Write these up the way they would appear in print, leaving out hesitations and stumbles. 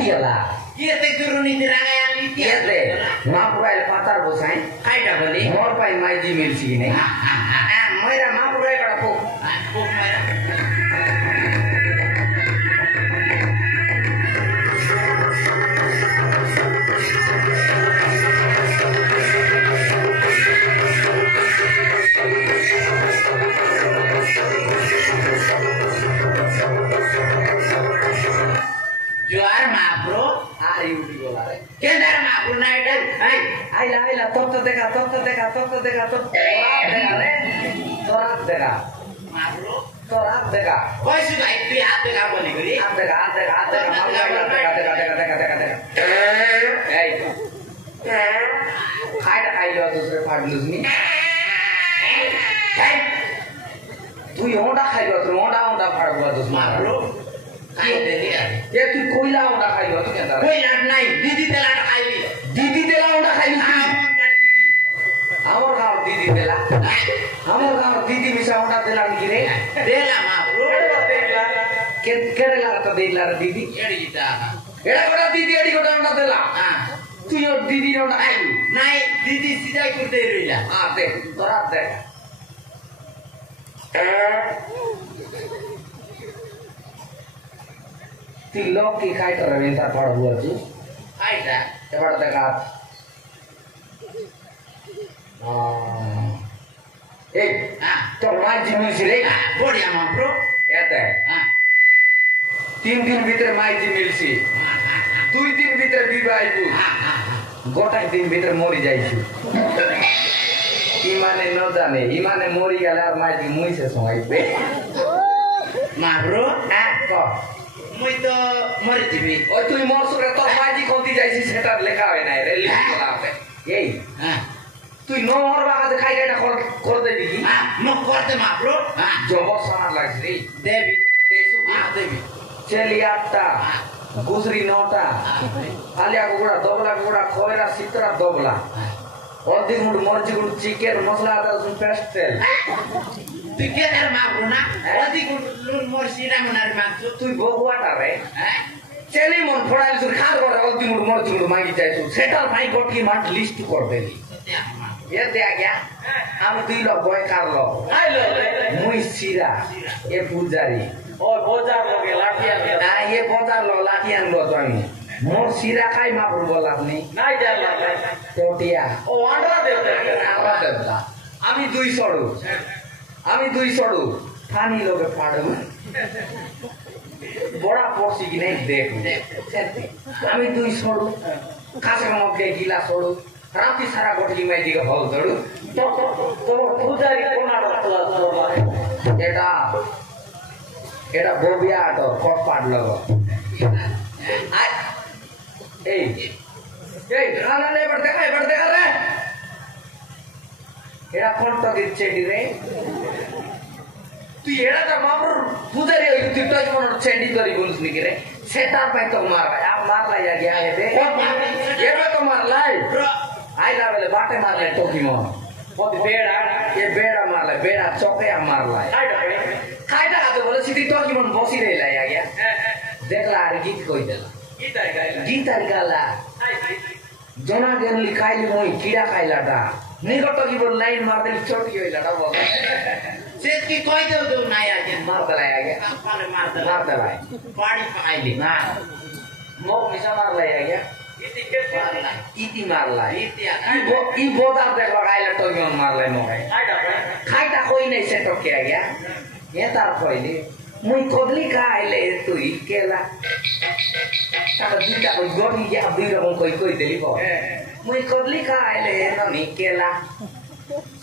कोटी गला ये ते गुरुनी दिरागा याली ये दे महापुराइल पातार बसाई काइटा बोली मोर पाई माइजी मिलसी कि नहीं मेरा महापुराइल कड़ा को मेरा जुआर महाप्रो आरी उठी बोला रे केंद्र महाप्रो नाइटन आइला तो देखा तो देखा देखा रे तोरात देखा महाप्रो तोरात देखा कोई सी भाई तू हाथ देखा बोली करी हाथ देखा देखा ए खाई लो दूसरे फाड़ लूजनी तू योंडा खाई लो तू ओंडा फाड़ बुआ दूसरा महाप्रो खाई दे दिया ये तू कोयला ओंडा खाई लो तू कहता कोई लाट नहीं दीदी तेला खाई ली दीदी तेला ओंडा खाई ली हमर गांव दीदी मिसा ओंडा तेला गिरे देला महाप्रो केड़े तो देला रे दीदी एड़ी जीता एड़ा कोड़ा दीदी एड़ी कोड़ा ओंडा तेला हां तू यो दीदी ओंडा खाई नहीं दीदी सीधा कर दे रही है हां दे तोरा दे ती लोग की काय कर रहे हैं पड़ हुआ तू आइटा ये पड़ देखा ए हां तो मां जिमी सिरे बढ़िया महाप्रो याद है हां 3 दिन भीतर माई जी मिलसी 2 दिन भीतर विवाह गोटा दिन भीतर मोरी जाइछु इमाने न जाने इमाने मोरी गला और माई जी मुई से संगाई पे महाप्रो आ को मुई तो मर जीबी ओ तुई मोर सुरे तो माई जी कोती जाइसी सेटा लेखा है ना रे लिख बोला पे यही हां তুই নহর বাগা দেখাই এটা কর দেবি কি ন করতে মাপ্রো জবর সানা লাগছে রে দেবী দেশু দেবী চেলি 8টা গুজরি 9টা আলিয়া কুকুড়া দবলা কুকুড়া খয়রা সিতরা দবলা অর্ধেক মুড মরজি গুড় চিকেন মশলা আদা রসুন পেস্ট তেল তুই কে তার মাপ্রো না অধিক লুন মোর সিরা মনার মাংস তুই বগুয়াটা রে চেলি মন ফড়াইল তুই খার করে অর্ধেক মুড মরজি গুড় মাগি যাইছু সেটার ভাই গটকি মাঠ লিস্ট কর দেলি ये दे गया हम 2 लोग बॉय कर लो आइलो मुई सीरा ये पूजारी ओ बाजार लगे लाठिया ना ये बाजार लो लाठियान लो तो मोर सीरा खाई मापुर बोला अपनी নাই জান লাগে टोटिया ও আন্ডা দেতে আমরা দেবতা আমি 200 ফানি লোকে ফাড়ু বড়া পড়ছি কি নাই দেখ আমি 200 কাছে মগে গিলা ছড়ু রাতি সারা গটলি মাই দিকে হল ধরু তো পূজারি কোনা রতলা ধরবা এটা ববিয়া তো কট পাড় লগো এই না এবার দেখা রে এরা কোন তো দিচ্ছে রে তুই এরা তো মামুর পূজারি ওই তুই তো কোন চেন্ডি করি বলিস নি রে সেটার পাই তো মারলা গিয়া এতে এবে তো মারলাই आइला वाले बाटे मार ले टोकी मो बहुत बेड़ा ये बेड़ा मार ले बेड़ा चौके मार ले कायदा आते बोले सीधी टोकी मन बसी रही ला गया देखला अरे गीत कोई देला गीत गाला जना गेन लिखाई ली मोई कीड़ा खाइलाटा निकट टोकी बोल लाइन मार दे छोटी होइलाटा बोल सेत की कोई दे ना आ गया मार दला गया मार दला पानी पकाइली ना मो मिसा मार ले गया इति मारला ई बोदा देख लगाइला टोगी मन मारले मोगे खाइटा कोई नहीं से तो क्या गया ये तार कोइली मुई कोदली खाइले तुई केला ताका दुटा कोई गोटी या दुई रकम कोई देली बो मुई कोदली खाइले ननी केला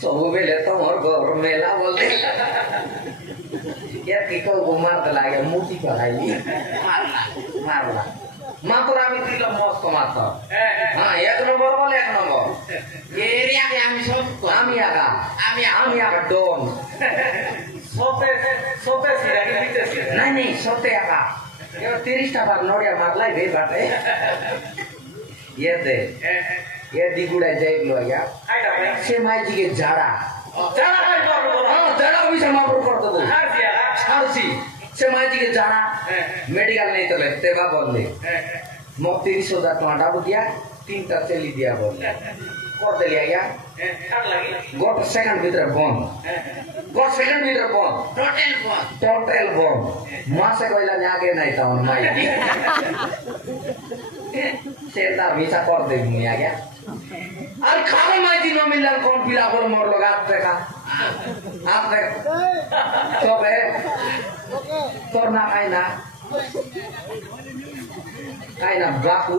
सब बेले तो मोर घर मेला बोल दे यार की को मार दे लागे मुठी पकाइली मारला मात्र আমি দিলাম মস্ত মাত্র হ্যাঁ এক নম্বর বলে এক নম্বর এরিয়া কে আমি সব আমি আকা ডন সতে সিরা কি দিতেছি নাই সতে আকা এবার 30 টাকা নড়িয়া মারলাই বে বাটে ये दिगुड़ा जाइलो या से माई जी के जाड़ा हां जाड़ा भी समाप्त कर दो छाड़सी से माई जी के जाड़ा मेडिकल नहीं तो लेते बा बोल दे मो 30,000 टका डाबू दिया 3टा चली दिया बोल कर देली आज्ञा गोट सेकंड भीतर बंद गोट सेकंड भीतर बंद टोटल बंद मासे कहला आगे नहीं तावन माई सेता भिसा कर दे मुई आज्ञा और खाओ माई दिन मिलन कौन पिला बोल मोर लोग आप देखा तो बे तोर ना खाई ना बाकू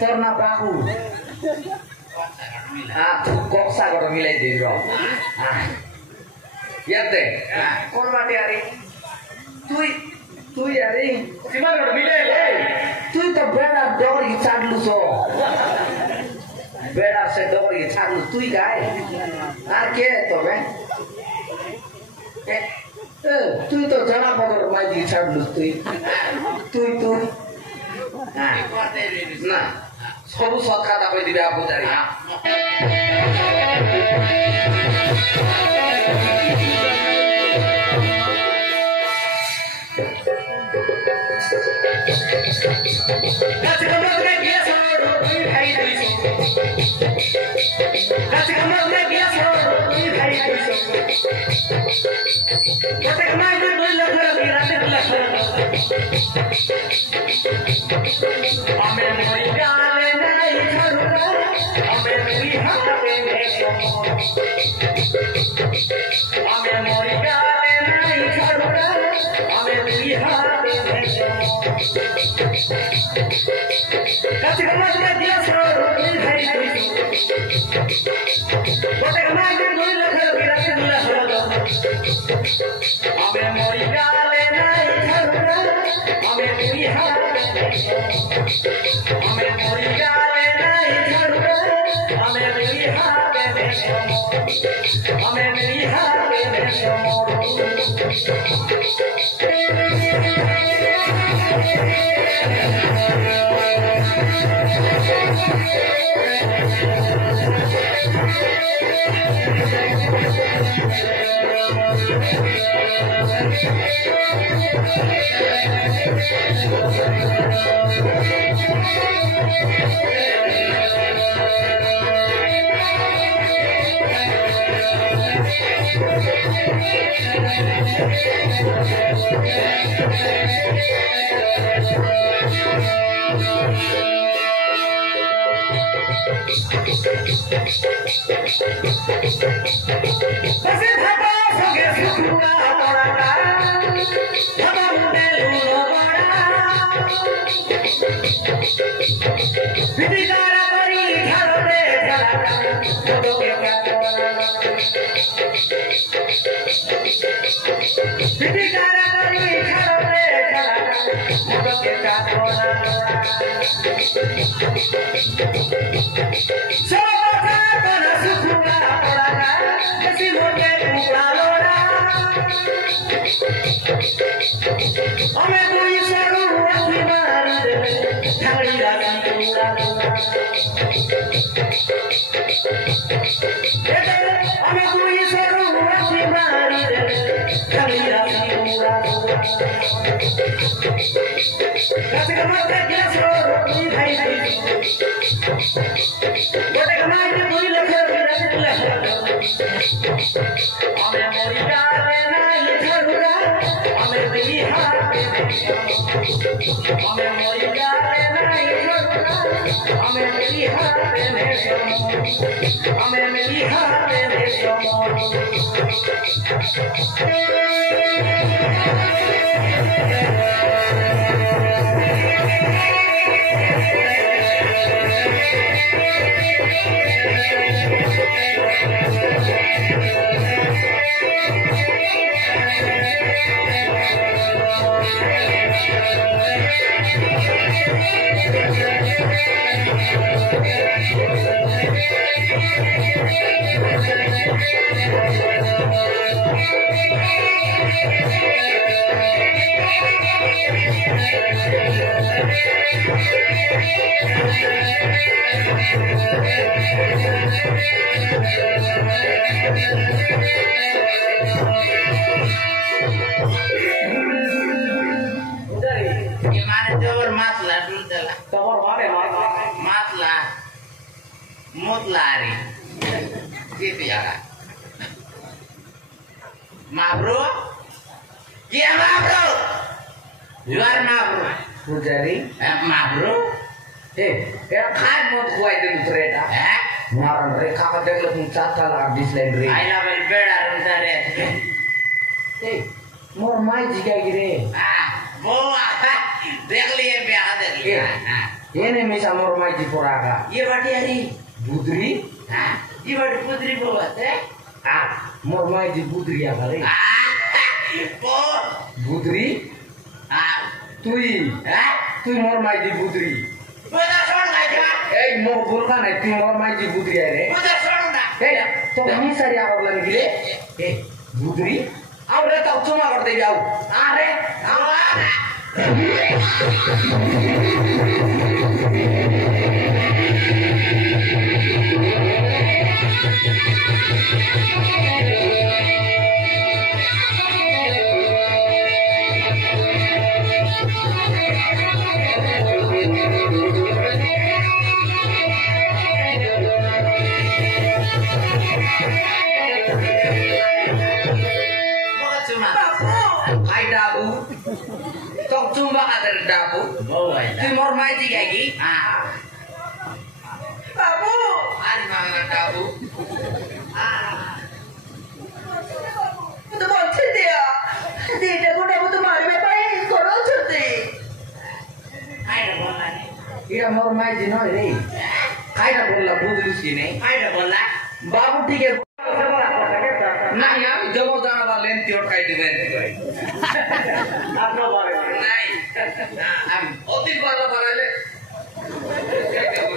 तोर ना बाकू तू कोक्सा कर मिलाई दे रो याते कौन बाटे यारी तू यारी सीमा कर मिले ले तू तो बेड़ा डोर की चाडलू सो बेड़ा से डोर की चाडलू तू ही गाय के तो बे तू तो जना पकड़ माई की चाडलू तू ना सब सत खाता पे दिबे आपको जारी Gimana jawab mas lah dulu Mut lari. Gitu ya kak. Mabro? Iya mabro. Luar mabro. Pujari. Mabro? Kan mau kuai dengan cerita. Ngaran reka ka dekla puncata la abis lain re. Aina berbeda runtare. Mor mai jika gire. Boa. देख लिए ब्याह देख लिया ये नहीं मिसा मोर माई जी पोरागा ये बाटी हरी बुदरी हाँ ये बाटी बुदरी बोलत है मोर माई जी बुदरी आ गई बो बुदरी तुई तुई मोर माई जी बुदरी बोला छोड़ ना क्या ए मोर बोलका नहीं तुई मोर माई जी बुदरी है रे बोला छोड़ ना तो हमी सारी आवर लग गिरे बुदरी आओ रे तो चुमा कर दे आओ रे आओ Cumba ada dapu. Timur mai tiga lagi. Babu, ada mana dapu? Itu boleh dia. Dia dapu dapu tu mari bapak korang cerita. Ada bola ni. Ia mor mai jino ini. Ada bola budu sini. Ada bola. Babu tiga. Nah ya, jauh jangan balen tiot kai dengan. Apa boleh? Oti bala barale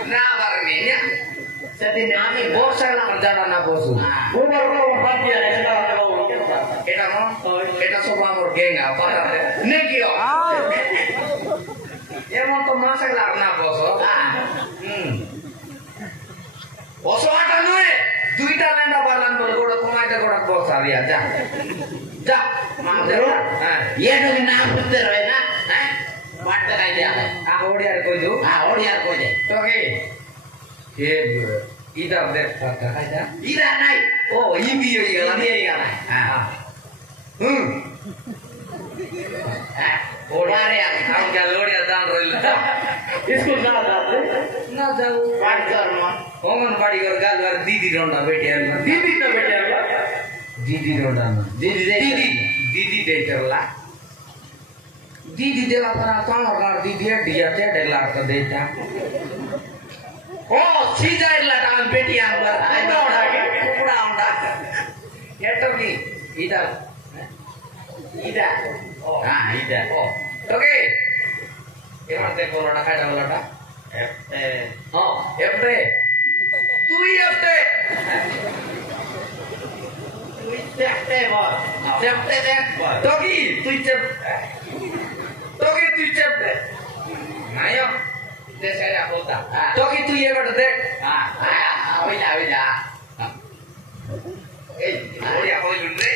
na barne nya sedi nami borsa na jana na bosu umar ko batia na eta soba mor genga para ne kio emon to masa la na boso boso ata noe duita lenda balan bol goda komaita goda bosa ria ja ja Mandero ye no na putter hoy na What the idea? Odia ko do. Odia ko je. To ke. Ye idar de kata kaida. Idar nai. Oh, hindi yo igala. Hindi igala. Odia re ang galoria dan roil. School na jaate. Na jau. What karmo? Hongan badi kor galwar didi ronda betiar. Didi to betiar. Didi ronda. Didi deterla. Didi de la para tangar didi dia te de la ka deta oh sida illa tan beti ambar aida kuda onda eto ki ida oh ida oke emante kono na kada wala FT tui FT bos toki tui Toki tu cepte. Nayo. Desa ya kota. Toki tu ye got dek. Oida. Oya koi lunre.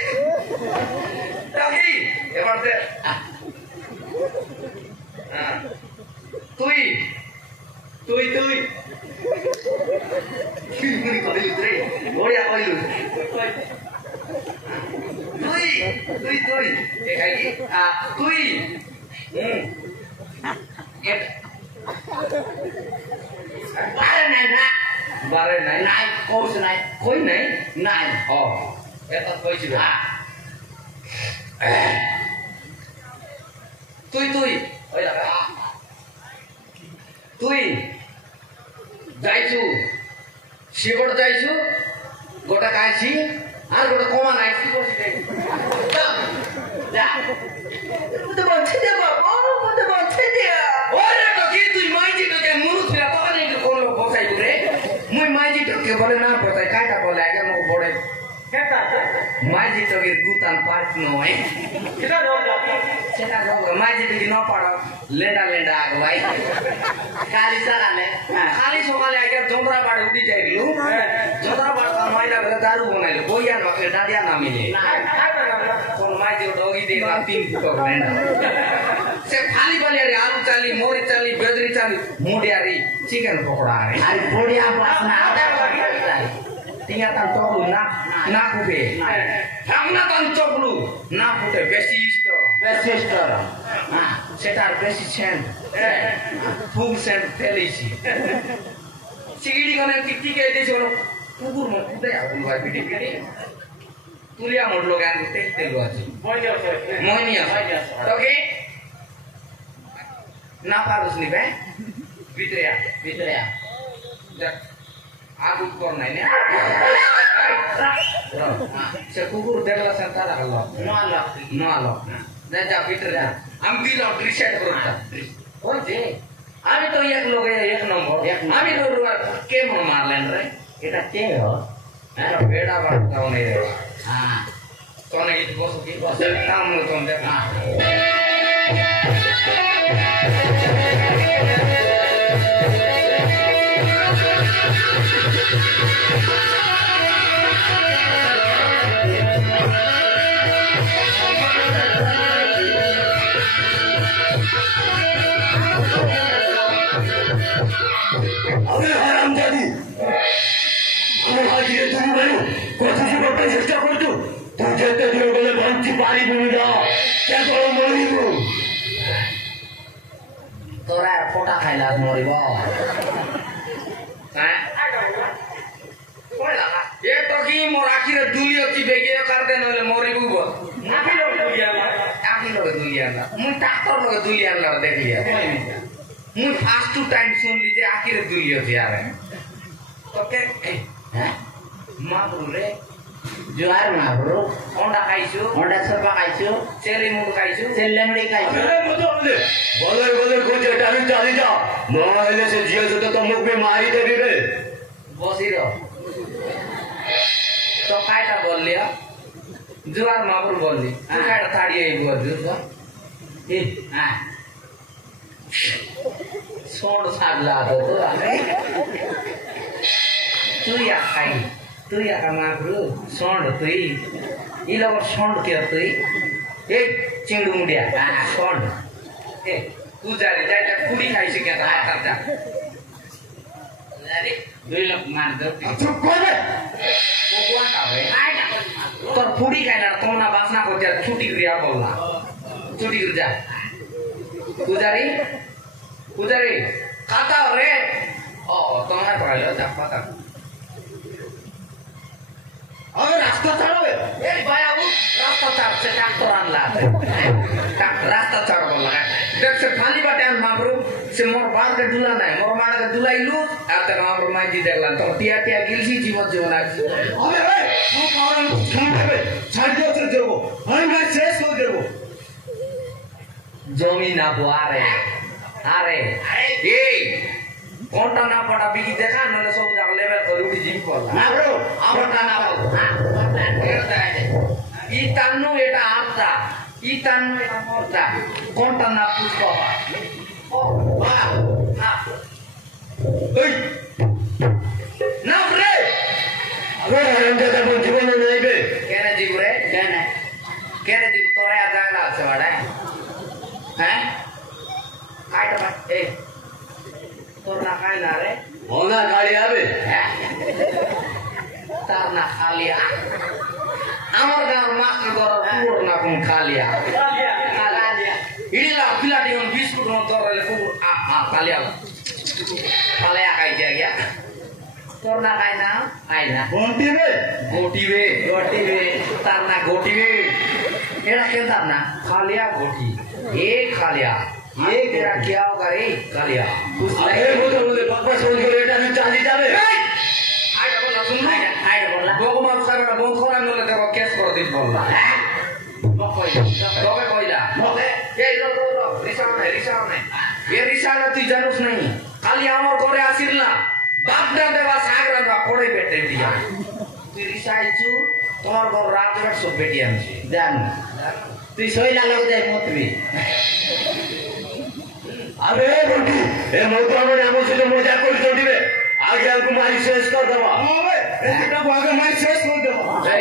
Toki ye got dek. Tui. Kini koi lunre. Oya koi lunre. Tui. Lagi. Tui. Bare nai koi nai oh eta koi juga tui oh ya tui jaisu shigor jaisu gota kaisi ar gota koma naisi bosi ja udah bocah dia bapak udah bocah dia ore to ki tui mai ji to ke muru thila to ani ko kono bosai gure mui mai ji to ke bole na botai kaita bole age mo bode keta mai ji to ke gutan part no hai kita do mai ji to no paro lenda ag bhai kali sara le khali sokale age jondra bad uti jailu jondra bad maila bela daru banailo boyan bakle dadia na mile kon mai ji dogi de na tin to lenda se khali bale ari alu chali mori chali bedri chali mudi ari chicken pakora ari Ari bodia basna ada টিয়া তান চকলু না না কুপে ঠান্ডা তান চকলু না ফুটে বেশি store সেটার বেশি সেন্ট ফুল সেন্ট ফেলেছি সিগড়ি গনে টিকে দিয়েছি হলো কুকুর মত কুদে আগুন ভাই পিটি পিটি তুলিয়া মোড়লো গান করতে তেলু আছে মইনি আছে ওকে না পারুস নি বে ভিতরে দেখ আগ উপর নাই না সে কুকুর দেখলা সে তারা হলো নালো যা ভিতরে যা আমি দিল রিসেট করতা বলছে আমি তো এক লোকে এক নম্বর আমি তো কে মারলেন রে এটা কে हो এটা বেড়া বাড়তা উনি রে হ্যাঁ তোনে কি বসো কি বসে কাম তোন দেখ अबे हरामजादी আমি হাজিরে তুমি বলো কথা কি করতে চেষ্টা করছো তুই যেতে দিও বলে ভাবছি পারিব না কে করো মরিব তোরা ফোটা খাইলা মরিব হ্যাঁ এ তো কি মোর আখিরে দুলিও কি বেগে কার দেন হলে মরিব গো আখিলো দুলিয়া না মুই ডাক্তার লগে দুলিয়া না দেখলিয়া মুই ফার্স্ট টু টাইম শুনলি যে আখিরে দুলিও দিয়ারে তোকে হ্যাঁ মাবরু রে জোয়ার মাবরু ওন্ডা খাইছো ওন্ডা সপা খাইছো চেরি মুড় খাইছো সেলেমড়ি খাইছো বলে বলে খুঁজে টানি চালি যা নইলে সে জিও তো মুখ में मारी देबी रे বসির তো কাইটা বললি জোয়ার মাবরু বললি তুই কাইটা তাড়িয়ে বললি এ হ্যাঁ सोड साधला तो तुई खाई तुई आका मागरू सोंड तुई ई लोग सोंड के तुई ए चिंगड़ू मुंडिया सोंड ए तू जा रे जा कुड़ी खाई से क्या था जा अरे दुई लोग मार दो चुप कर बे वो कौन का है तोर फुड़ी खाइला तो ना वासना को जा छुट्टी क्रिया बोलला छुट्टी कर जा पूजारी खाता हो रे ओ तुम्हें पढ़ाई जा पता अबे रास्ता ছাড়ো ए भाया वो रास्ता ছাড় से ट्रैक्टर आनला रास्ता ছাড় बोला देख से खाली बाटे आन माबरू से मोर बाल के दुला नहीं मोर माड़ा के दुला इलू आते माबरू माई जी देखला तो टिया टिया गिलसी जीवन जीवन अबे भाई वो कारण सुन बे ছাড় দিও তো দেবো আমি ভাই শেষ করে দেবো जमीन अब আরে এই কোনটা না পড়া বিকি দেখা নলে সব জায়গা লেভেল করে উঠি জিম করলা না ব্রো আমরা না বল ই তান্নু এটা আত্মা ই তান্নু এটা মরতা কোনটা না পুষ্প ও বাহ না এই না রে अबे हरामजादा बोल जीवन में नहीं बे কেনে দিব রে কেনে দিব তোরা জায়গা আছে বাড়া হ্যাঁ কাইটা এ তোর না খাই না রে होना गाड़ी आवे তার না খালিয়া আমার গাঁর মাস্টার ঘর কুকুর না কোন খালিয়া ইডিলা পিলাটি কোন বিস্কুট মত ধরলে কুকুর খালিয়া খালিয়া খাই গিয়া তোর না খাই না बोलती बे গোটিবে তার না গোটিবে এরা কেন তার না খালিয়া গোটি এ খালিয়া ये तेरा क्या होगा रे कालिया कुछ अरे वो तो बोले पापा सोच के बेटा भी चाली जावे आइडा बोला सुन आइडा बोला गोगो माफ सारा बंद करा नले देखो केस कर दिन बोलला गोगे कोइला ए रो रिसाव नहीं ये रिसाव तुई जानूस नहीं खाली আমার ঘরে আসিল না বাপডা দেবা সাগরা বা পড়ে বেটে দিয়া তুই রিসাইছু তোমার ঘর রাত রাত সব বেটি আনছি জান তুই সইলা লোক যাই মতবি अबे बोलती ए मोतरानो ने हमसे जो मजाक कर दो दिबे आगे हमको मारी शेष कर देबा अबे एटा आगे मारी शेष कर देबा ए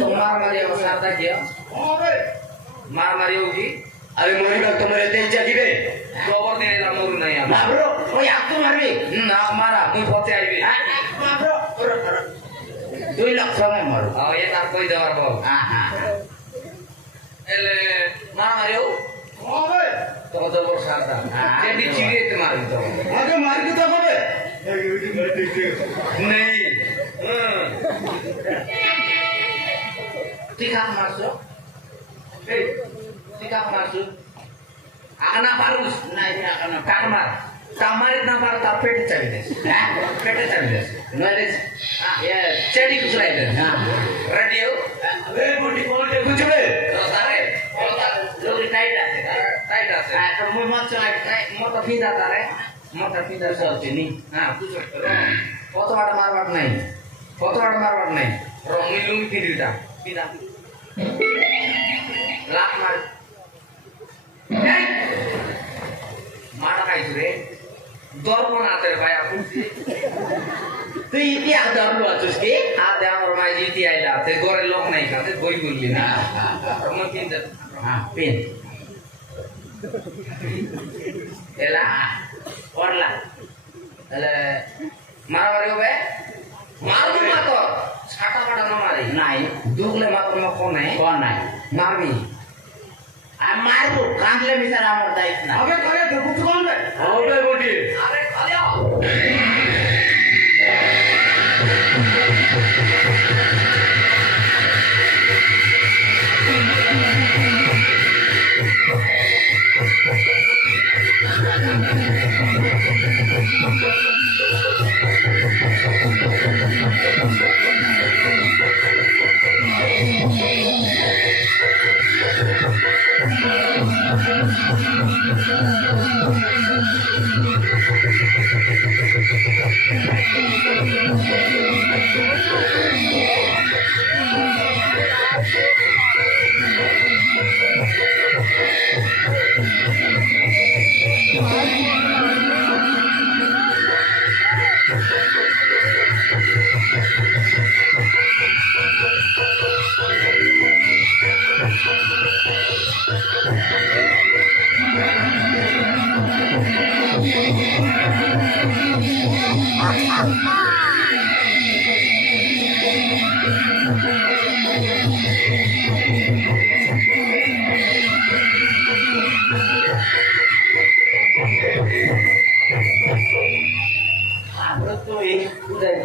तुम्हारा मारी अवसरता किया अबे मार मारी होगी अरे मोरी का तुम्हारे ते इज्जत दिबे गोबर दे ला मोर नहीं आ ब्रो ओय आप तो मारबे ना मारा मुई पते आइबे ब्रो तू 2 লাখ সবাই মারু এ তার কই দেওয়ার বল এলে মারামারিও হবে কত বড় সারদা চেন্ডি চিড়িতে মারবি তো আগে মার দিতে হবে নেই তুই কাক মারছো এই তুই কাক মারছো আনা পারুস না এটা কানা কামার কামারিত না পার তার পেটে চাবি দেস পেটে চাবি দেস নয় চেড়ি কুচলাই দেস রেডিও এ বডি কোলটে খুঁজবে তারে লোক টাইট আছে টাইট আছে তো মুই মারছো না মোটা ফিদা তারে মোটা ফিদা চলছে নি হ্যাঁ কুচো কত বাটা মারবার নাই কত বাটা মারবার নাই রঙি লুঙ্গি ফিদিটা ফিদা লাখ মার এই মারা খাইছো রে দর্পণ হাতের ভাই আপনি তুই ইতিহাস ধরলো আছিস কি হাতে আমার মাই জিতি আইলা হাতে ঘরে লোক নাই কাতে বই করলি না আমার কিন্তু পেন এলা করলা তাহলে মারামারি হবে মারবি মাতো ছাটা পাটা না মারি নাই দুগলে মাতো না কোনে কোন নাই মারবি আর মারবো কাঁদলে বিচার আমার দায়িত্ব না হবে করে তো কুচু করবে হবে বডি আরে খালি আও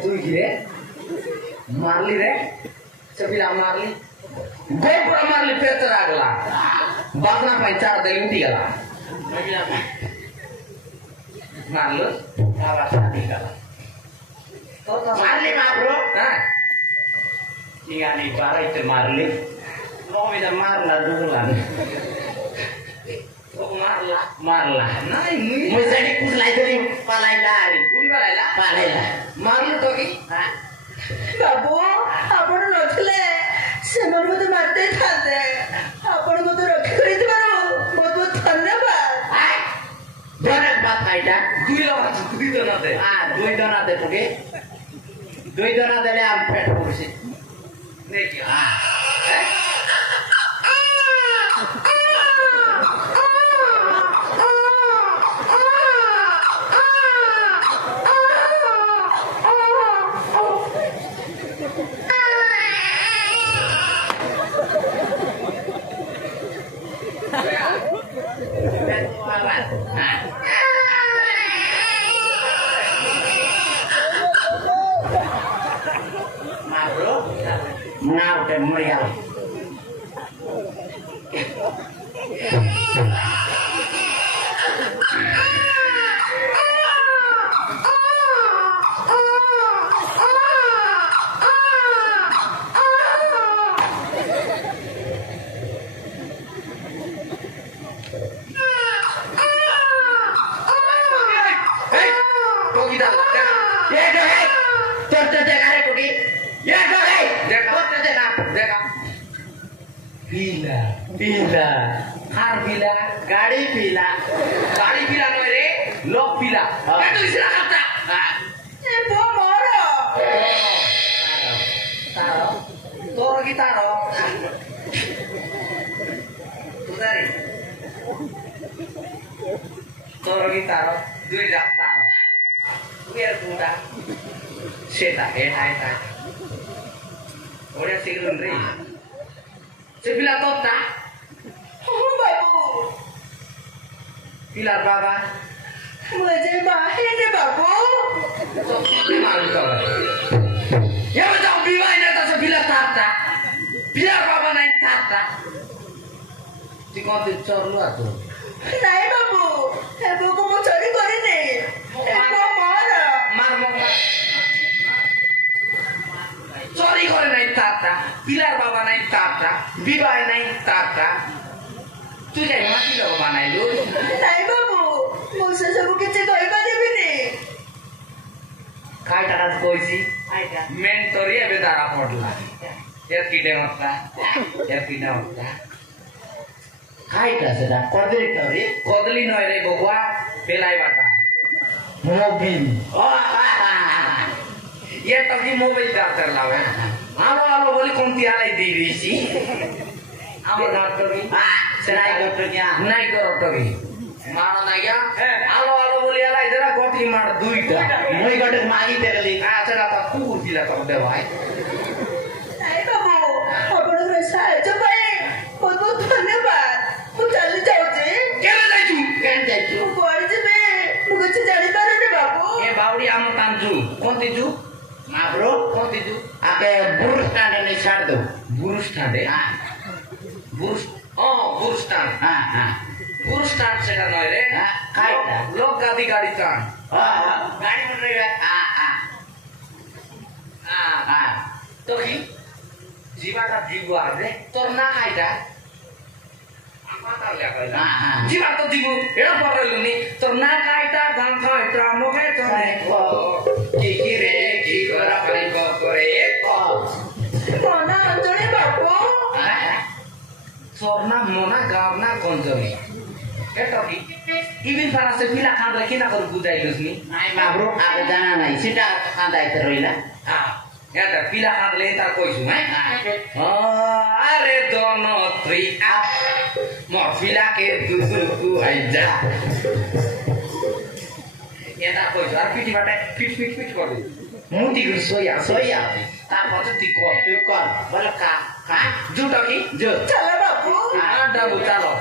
তুই কি রে মারলি রে সবিলা মারলি গোপুরা মারলি পেছর আগলা বাদনা পাই চার দেলি উঠি গেলা মারলো আবার শাদি করা তো তো মারলি মারবো হ্যাঁ ঠিক আছে বাড়াইতে মারলি নমিদা মারলা দুগলা তো মারলা মারলা নাই মুই মুই জানি কুলাই ধরি পালাইলা আরে গুলি বালাইলা পালাইলা মারলো তো কি হ্যাঁ বাবু ଆପଣ ନଥିଲେ ସେମାନେ ମତେ ମାରିଦେଇଥାନ୍ତେ ଆପଣ ମତେ ରକ୍ଷା କରିଥିବାରୁ ବହୁତ ବହୁତ ଧନ୍ୟବାଦ। ধন্যবাদ ভাইটা দুই লাখ দুই তো না দে দুই দনা দে তোকে দুই দনা দিলে আমি পেট পড়ছি দেখি হ্যাঁ Now the Maria. Bila, Pila. har bila, Gadi pila. গাড়ি bila নয় রে, লোক bila. Itu istilah kata. ଏ ପୁଅ ମୋର Taro, toro ki taro. Tudari. Toro ki taro, dui dak taro. Biar kuda. Seta, eta. Udah sigelun ri. Sebilah tota. Oh, babu. Pilar baba. मुझे बाहर ने बाबू Malu kau. Ya macam biwa ini atas sebilah tata. Biar baba naik tata. Tinggal dicor lu atuh. नहीं बाबू बाबू को मैं चोरी करी नहीं बाबू मारा Mar mau. Sorry kau naik tata. Pilar baba naik tata. Biwa naik tata. Tu jangan mati lah baba naik lu. नहीं बाबू मुझसे सब किसी कोई बात भी नहीं काय टाकाच कोयची मेंटोरी बेदारा पडला यार किडे होता काय टासरा कदली नय रे बगुआ बेलाई बाटा मोबिल ये तभी मोबाइल डॉक्टर लावे आलो आलो बोली कोणती आलाई दी दिसी आलो डॉक्टर की सेनाई डॉक्टर क्या नाही डॉक्टर की मानो ना क्या आलो आलो बोली आलाई जरा गोटी मार दुईटा মই गटे मागी तेरली आचरा ता कुकुर दिला त दे भाई नहीं बाबू अपन रसा है जो भाई बहुत बहुत धन्यवाद मैं चली जाऊँगी केले जाइछु केन जाइछु गोर जी में मुझे जाने पारे ने बाबू ए बावडी आम तांजु कोणती जु माब्रो कोणती जु आके बुरुस टांडे ने छाड़ दो बुरुस ठाडे बुरुस बुरुस टान बुरुस टान सेटा नय रे काय लोक गादी गाडी टान गाड़ी में रही है तो की जीवाटा जीवा रे तोर ना खाइटा माताले कइला जीवा तो दिबु एडा परलु नि तोर ना खाइटा गां खाइटा मोके तने की रे की करा परि करे मोना अंजलि बाबू सोरना मोना गावना कोंजरी एटो की इबिन फारा से पिला खाँदा किन कर बुझाइलुस नि नहीं माब्रो आगे जाना नहीं सीटा खांदा इधर रोइला यहाँ त पिला खाँदाले तार कोइछु है अरे दोनों थ्री अप म पिला के दुसुकु आइजा यता कोइछु अर पिटीबाट फिट गर्दै मुटी गुर सोया तारपछि ती कर बोले का जुटो कि जो चलो बाबू डाबु चालो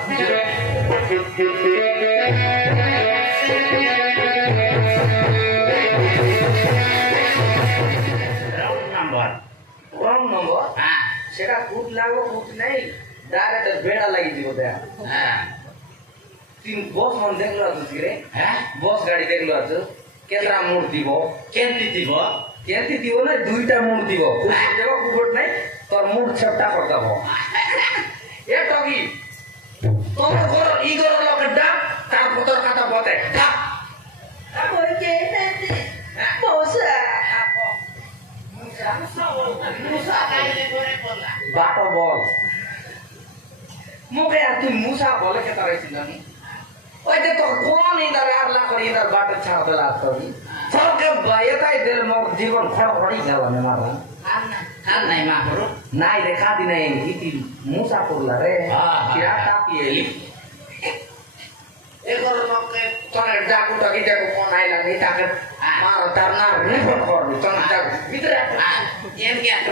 रंग नंबर सेटा कुट लागो कुट नहीं डायरेक्ट बेड़ा लगी दिबो दे तीन बस मन देखलो अछि रे बस गाड़ी देखलो अछि केतरा मोड़ दिबो केंती दिबो ना दुईटा मोड़ दिबो कुट देबो कुट नहीं तोर मोड़ छपटा कर दबो ए टगी तोर घर ई घर लोक डाक तार पतर काटा बते डाक कोई के नहीं मौसा मुसा काइले गोरे बोला बाटो बोल मुके यार तू मुसा बोले के तरह सिंगानी ओए ते तो कौन इधर यार ला कर इधर बाटो छाड़ देला तभी सबके भयता इधर मोर जीवन खड़खड़ी गला में मारा खान नहीं माब्रो नाई देखा दी नहीं इति मुसा पुरला रे किरा तापिएली एगोर लोग के तोरे डाकू टकी देखो कौन आइला नहीं ताके मार तरना रिपोर्ट कर दी तोन डाकू भीतर एम क्या तो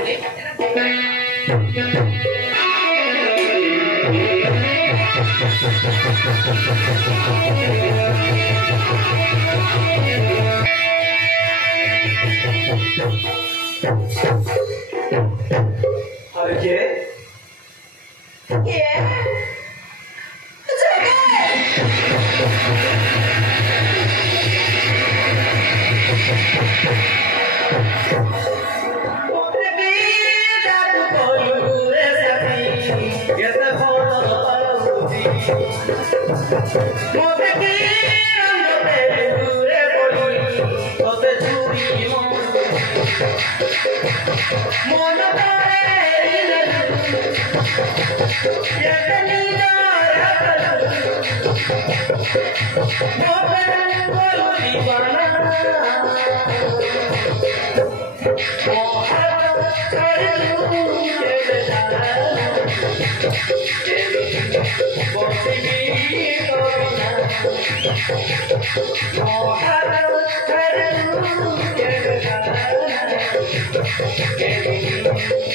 अरे ये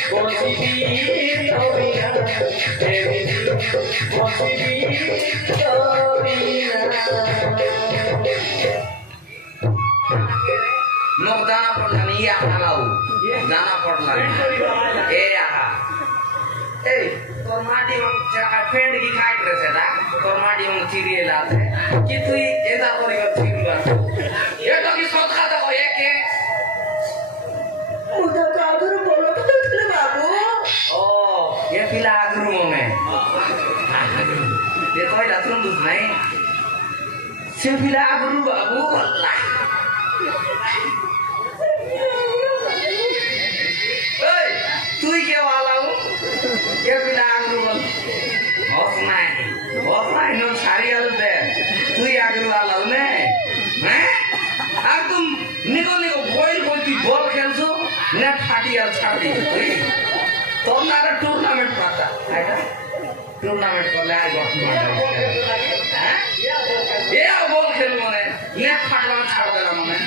Bosi Mau dana pernah nih ya kalau dana pernah aha tormadi mau cakap friend ki kai dress ada tormadi mau ciri latte किंतु ये ऐसा करी कर ciri बात ये तो किस बात का तो ये के उधर कागुरु बोलो तो तेरे बाबू oh ये पिला aguru में ये तो इधर तुम दूध नहीं से पिला aguru बाबू lah तू ही क्या वाला हूँ क्या बिना आगरू बोल हौसला नो सारी आलू दे तू ही आगरू वाला हूँ ने हैं अब तुम निको बॉयल बोलती बॉल खेलसो नेट फाटी यार छाती तो नारा टूर्नामेंट पाता है क्या टूर्नामेंट कर ले आज बात ये बॉल खेलूँ मैं नेट फाटला छाड़ देला मैं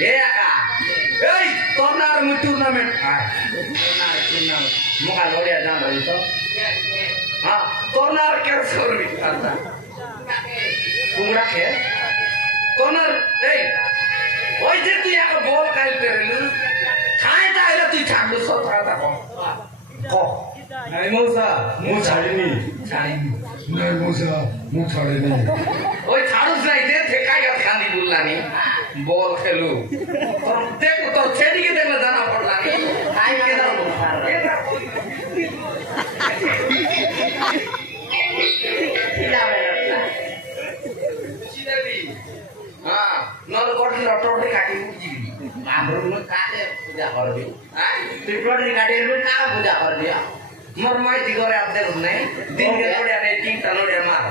ये आका tornar mu tournament tornar muka loria janda itu tornar ke sorry kata ke tornar oi je tu ya ball kal terelu khai ta ila tu chhandu so kata ko नहीं मौसा मुंह छाड़े नहीं नहीं मौसा मुंह छाड़े नहीं ओए छाड़ू नहीं दे ठेका या खानी बोलना नहीं बॉल खेलू तो देखो तो छेड़ी के देना जाना पड़ला नहीं खाई के ना हां नल कोठी लटोटे काटी उजी हाम्रो में काटे पूजा कर दियो हां त्रिपुरी काटे में का पूजा कर दियो मरमाई दिगरे आप देखो नहीं दिन के थोड़े ने तीन तनोड़े मार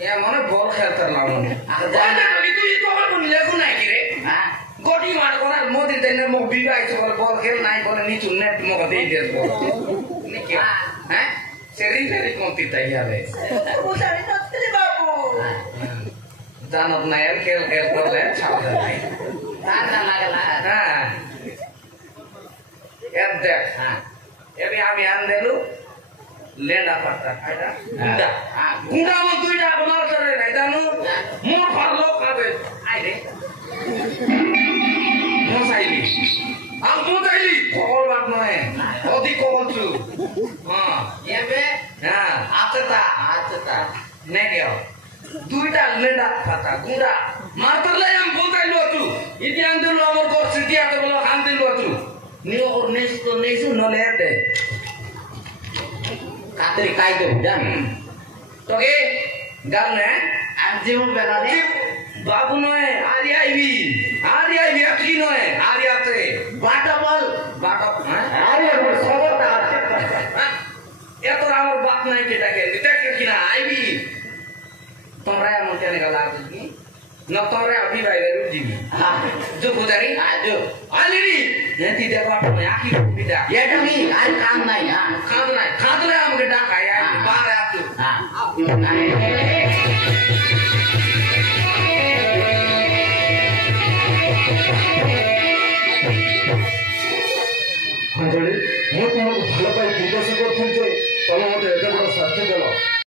ये मने बॉल खेलतर लाउनु जाना तू ये तो अपन लेगु नाही कि रे हां गोटी मार कोना मोदी देने मो बिबाई छ बॉल खेल नाही कोना नीचु नेट मो दे दे बॉल निके हैं सेरी सेरी कोंती तैयार है वो सारे तो तेरे बाबू जानत नाही खेल खेल कर ले छाप दे नाही दादा लागला हां यार देख हां एबी आमी आंदेलु लेंडा पड़ता आइदा गुंडा गुंडा में दुईटा बनार करे नहीं जानु मोर फरलो काबे आई रे मोसाइली अब मोसाइली कॉल बात नहीं ओदी कॉल तू हां ये बे हां आता नहीं गया दुईटा लेंडा पड़ता गुंडा मारतर ले हम मोसाइलो तू इति अंदर हमर को सिटिया तो बोलो हम दिलो तू नी और नेस तो नेसु न लेते कातरी काय के जान तो के गाल ने आजी मु बेलाने बाबू नय आरी आईवी अकी नय आरी आते बाटा बॉल आरी बोल सबता आते ये तो हमर बात नहीं केटा के देख कि ना आईवी तोरा हम के निकला की न तोरे अभी भाई रे जीवी हां जो गुजारी आजो आलीरी ये ती देखो अपने आखी बिटा ये टमी आज काम नहीं हां खाद नहीं हम के डाका यार बाहर आ तू हां